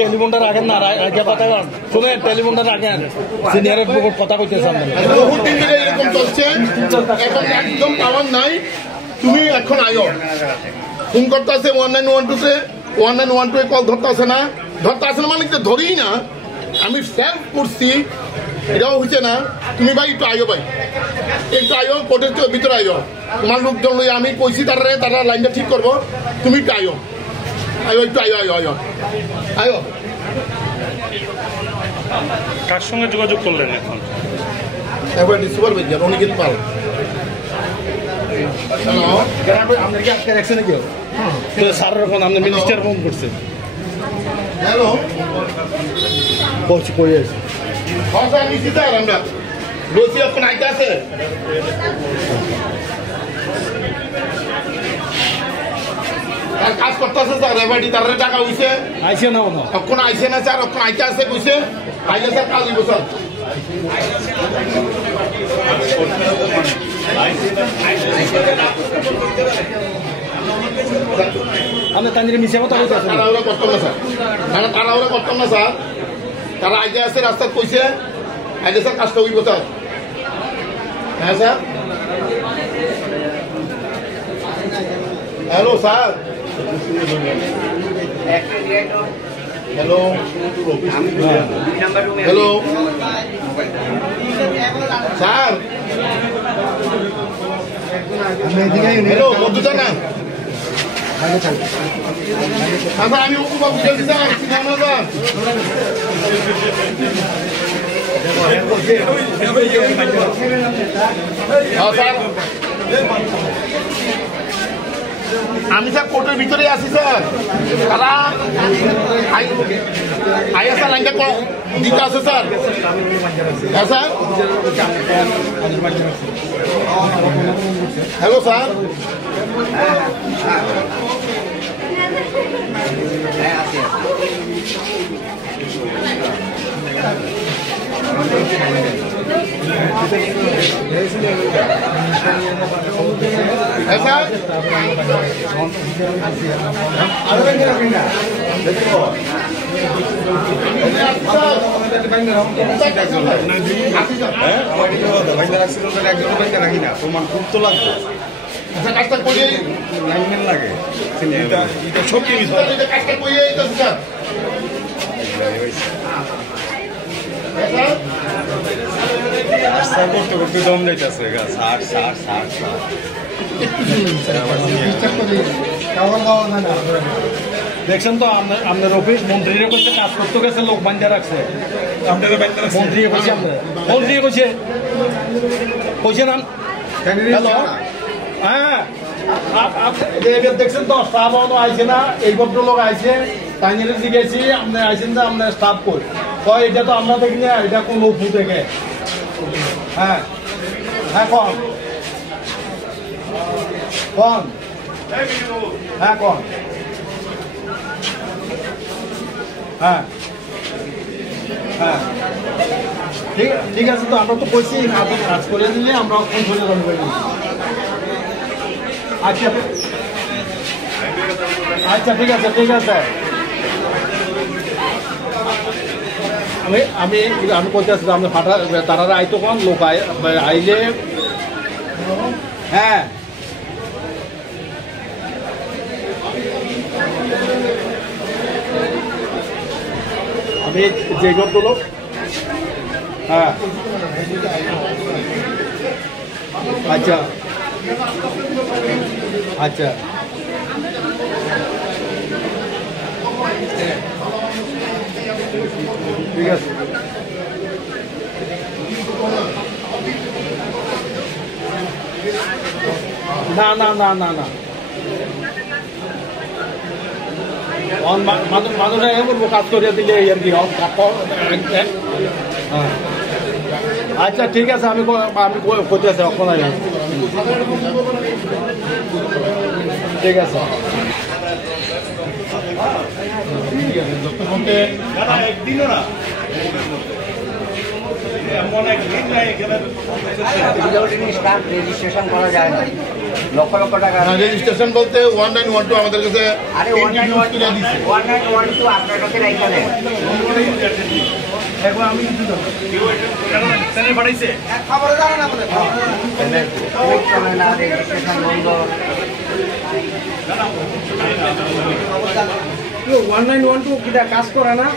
টেলিফোনটা রাখেন না, কথা শুনে টেলিফোনটা রাখেন, সিনিয়রের কথা কইতেছেন। বহুদিন ধরে এরকম চলছে, এখন একদম পাওয়ার নাই। তুমি এখন আয়ো, ফোন করতে আছে 1912-তে, 1912 কল ধরতে আসে না মানে ধরেই না। আমি সেলফ করছি, এটাও হচ্ছে না। তুমি ভাই একটু আয়ো, ভাই একটু আয়ো, কোর্টের ভিতরে আয়ো। তোমার লোকজন লই আমি কইছি, তারা লাইনটা ঠিক করবো। তুমি একটু আয়ো, একটু আয়ো। কার সঙ্গে যোগাযোগ করলেন এখন? এবার সুপারভাইজার অনিকেত পাল। স্যারের ফোন আপনার মিনিস্টার ফোন করছে। হ্যালো, কই আছে? স্যার নিচ্ছি স্যার, আমরা বলছি এখন আইতে আছে। কাজ করতে আছে স্যার, এবারটি তার টাকা হইছে, আইসে না এখন আইসে না স্যার, এখন আইতে আছে কইছে, আইলে স্যার কাজ হইব স্যার। আপনি তাদের মিশে কথা বলতে আছেন? তাড়াহুড়া করতাম না স্যার, তাড়াহুড়া করতাম না স্যার। তারা আইতে আছে, রাস্তা কইছে, আইলে স্যার কাজটা হইব স্যার। হ্যাঁ sir, hello sir, hello hello sir, hello মধুদা না আচ্ছা, আমি উপভোগ বুঝেছি স্যার, সিনেমা স্যার। স্যার আমি স্যার কোর্টের ভিতরে আছি স্যার, তারা আইএসআর লাইনটা দিতে আছে স্যার। হ্যাঁ স্যার, হ্যালো স্যার, তোমার খুব তো লাগবে, কাজটা করিয়ে লাগে সব জিনিস কাজটা করিয়ে স্যার। রাস্তা করতে করতে দম যাইতেছে। দেখছেন তো আপনার অফিস মন্ত্রীরা করছে, কাজ করতে গেছে, লোক বান্ধা রাখছে। মন্ত্রী কইছে, মন্ত্রী কইছে না। হ্যালো, হ্যাঁ দেখছেন তো, স্টাফ আইছে না, এই ভদ্রলোক আইছে, তাই জিজ্ঞেসি আপনি আইছেন না, আপনার স্টাফ কই? এটা তো আমরা দেখি না, এটা কোন উপু থেকে। হ্যাঁ হ্যাঁ, কন হ্যাঁ, কন হ্যাঁ হ্যাঁ, ঠিক আছে। তো আমরা তো বলছি কাজ করে দিলে আমরা ফোন করে যাবো। আচ্ছা আচ্ছা, ঠিক আছে। আমি বলতে আসছি, আপনি তারা আইতো কোন লোক আইলে। হ্যাঁ, আমি যে ঘরগুলো, হ্যাঁ আচ্ছা আচ্ছা, ঠিক আছে। না না না না না মানুষে বলবো কাজ করিয়া দিলে আর কি আচ্ছা ঠিক আছে আমি করতে আছি এখন ঠিক আছে একদিনও না রেজিস্ট্রেশন করা যায় না লক্ষ লক্ষ টাকা রেজিস্ট্রেশন বলতে 1912 আমাদের কাছে আরে 1912 আপনার কাছে রাইখা দেন আমি পাঠাইছে খবর জানেন আমাদের না রেজিস্ট্রেশন বন্ধ 1912 কিটা কাজ করে না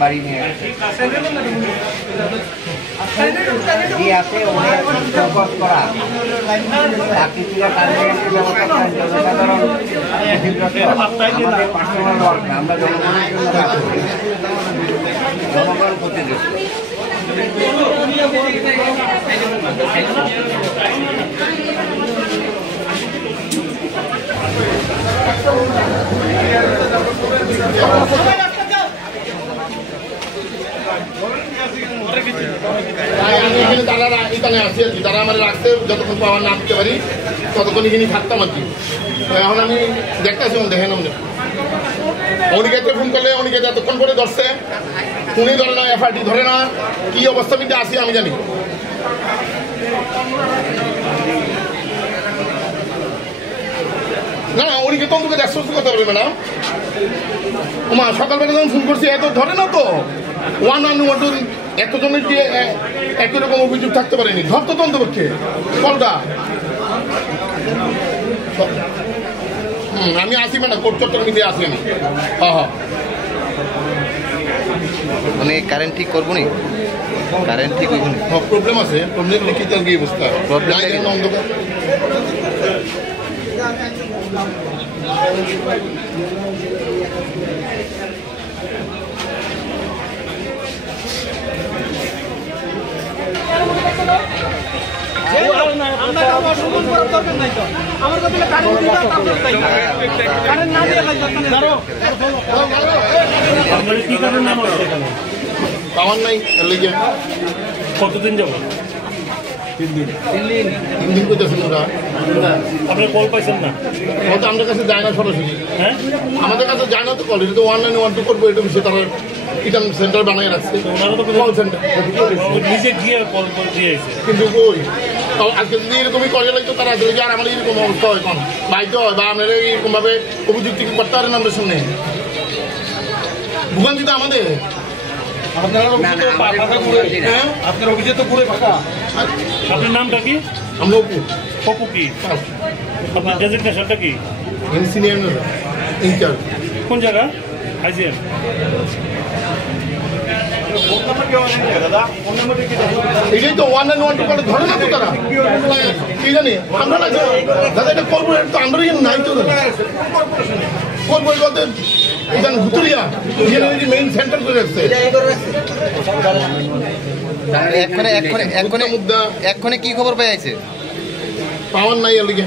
বাড়ি নিয়ে জি আছে ফোকাস করা চাকরিটা টার্গেটের ব্যবস্থা করেন জনসাধারণ আমাদের পার্সোনাল ওয়ার্ক আমরা জনগণের জন্য কাজ করি জনগণ ক্ষতিগ্রস্ত তারা আমার রাখতে যতক্ষণ পাওয়ার না দিতে পারি ততক্ষণ এখানে থাকতাম আর কি এখন আমি দেখতেছি দেখেন অনিকেতে ফোন করলে অনিকেতে এতক্ষণ করে ধরছে উনি ধরে না এফআইটি ধরে না কি অবস্থা মিটে আসি আমি জানি না উনিকে তন্তুকে দেখতে করতে পারবে ম্যাডাম ওমা সকালবেলা যখন ফোন করছি এত ধরে না তো 112 এতজনের দিয়ে একই রকম অভিযোগ থাকতে পারেনি ধরতো তন্তপক্ষে কলটা আমি আসি মানে কোর্ট চট্টগ্রাম মিলে আসি আমি মানে কারেন্ট ঠিক করবো নি কারেন্ট ঠিক হইব নি প্রবলেম আছে প্রবলেম লিখিত আর কি অবস্থা প্রবলেম অন্ধকার পাওয়ার নাই লেগে কতদিন যাব 3 দিন করতেছেন ওরা আপনার কল পাইছেন না ও তো আমাদের কাছে যায় না সরাসরি হ্যাঁ আমাদের কাছে যায় না তো কল এটা তো 1912 করবো এটা বিষয়ে তারা রিটার্ন সেন্টার বানিয়ে রাখছে ওনারা তো কল সেন্টার নিজে গিয়ে কল দিয়ে এসে কিন্তু ওই আজকে যদি এরকমই করে লাগতো তারা আসলে আর আমার এরকম অবস্থা হয় কম বাইতে হয় বা আপনারা এরকম ভাবে অভিযুক্তি করতে পারেন আমাদের সামনে ভুগান দিতে আমাদের আপনার অভিযোগ তো পুরো ফাঁকা আপনার নামটা কি আমরা অপু পপু কি আপনার ডেজিগনেশনটা কি সিনিয়র ইনচার্জ কোন জায়গা আইজিএম এটাই তো 1912 করে ধরে না তো তারা কি জানি আমরা না দাদা এটা কর্পোরেট তো আমরা এখানে নাই তো কর্পোরেট বলতে এখানে ভুতুরিয়া এখানে মেইন সেন্টার করে রাখছে এক্ষণে কি খবর পাই আছে পাওয়ার নাই এলিগে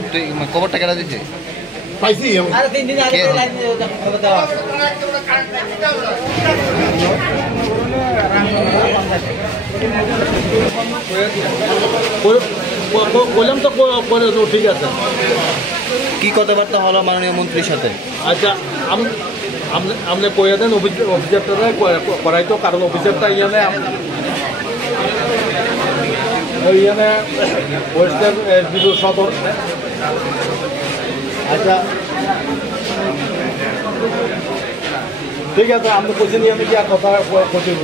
খবরটা কেটে দিচ্ছে পাইছি বললাম তো করে তো ঠিক আছে কি কথাবার্তা হলো মাননীয় মন্ত্রীর সাথে আচ্ছা আপনি কয়ে দেন অফিসারটা করাই তো কারণ অফিসারটা ইয়ানে ওয়েস্টার্ন এসডিও সদর আচ্ছা ঠিক আছে আপনি কোচিং নিয়ে কি আর কথা কোচিং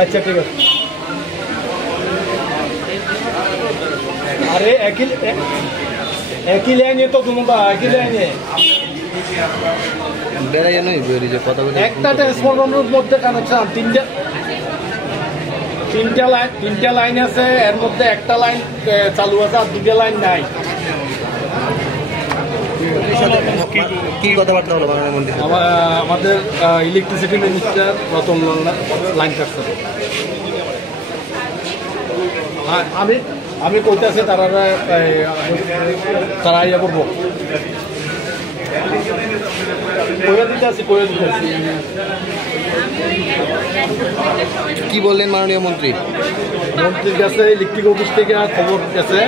আচ্ছা ঠিক আছে আরে একই লাইনে তো দুটো একই লাইনে বেড়াই নই যে কথা বলে একটা ট্রান্সফরমারের মধ্যে কানেকশন তিনটা লাইন আছে এর মধ্যে একটা লাইন চালু আছে আর দুটো লাইন নাই কি কথাবার্তা হলো মাননীয় মন্ত্রী আমাদের ইলেকট্রিসিটি মিনিস্টার রতন লাইন কাটছে আমি আমি কইতেছি তারা ইয়ে করবো কইয়া দিতেছি কি বললেন মাননীয় মন্ত্রী? মন্ত্রীর কাছে ইলেকট্রিক অফিস থেকে খবর গেছে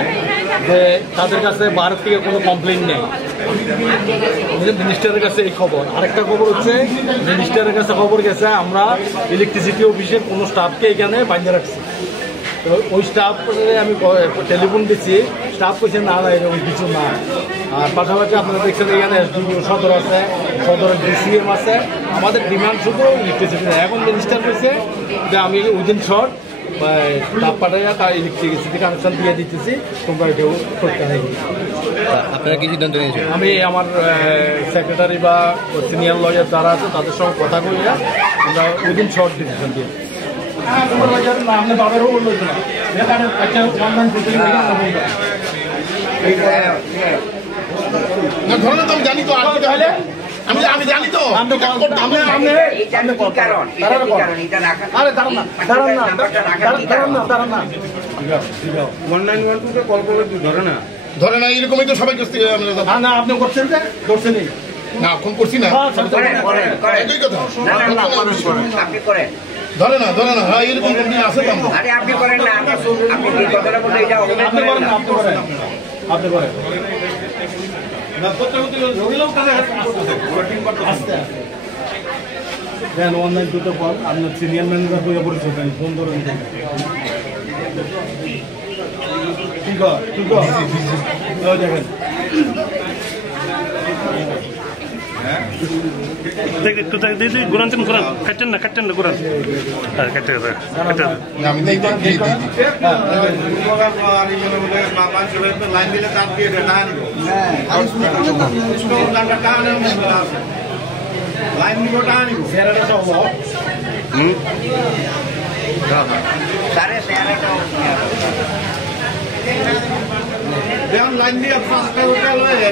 যে তাদের কাছে ভারত থেকে কোনো কমপ্লেন নেই। মিনিস্টারের কাছে এই খবর। আরেকটা খবর হচ্ছে মিনিস্টারের কাছে খবর গেছে আমরা ইলেকট্রিসিটি অফিসের কোনো স্টাফকে এখানে বাইন্ধে রাখছি। তো ওই স্টাফ আমি টেলিফোন দিচ্ছি, স্টাফ কইছে না এরকম কিছু না। আর পাশাপাশি আপনারা দেখছেন এখানে এসডিও সদর আছে, সদরের ডিসিএম আছে। আমাদের ডিমান্ড শুধু ইলেকট্রিসিটি। এখন মিনিস্টার কইছে যে আমি উইদিন শর্ট স্টাফ পাঠাইয়া তার ইলেকট্রিসিটি কানেকশন দিয়ে দিতেছি, তোমরা কেউ করতে হবে। আপনারা কি সিদ্ধান্ত নিয়েছেন? আমি আমার সেক্রেটারি বা সিনিয়র লয়ার যারা আছে তাদের সঙ্গে কথা কইয়া আমরা উইদিন শর্ট ডিসিশন দিয়ে আপনি বাবারও বললো ধরেন তো আমি জানি তো আমি জানি তো আরে দাঁড়ান না 1912 কে কল করে ধরে না ধরে না এরকমই তো সবাই করছে। না আপনি করছেন যে করছেনই না ফোন করছি না একই কথা ধরে না হ্যাঁ এরকম কমপ্লেন আছে তো আপনি করেন না, আপনি যে কথাটা বললেন এটা আপনি করেন দেন অনলাইন দুটো কল আপনার সিনিয়র ম্যানেজার হয়ে পরিচয় দেন, ফোন ধরেন ঠিক দেখেন একটু দিদি গুরান গুরান কাটেন না গুরান কাটে আমি দিই লাইন দিলে তার দিয়ে লাইন দিব টাকা নিব স্যারেরা সব লাইন দিয়ে 5টা হোটেল হয়ে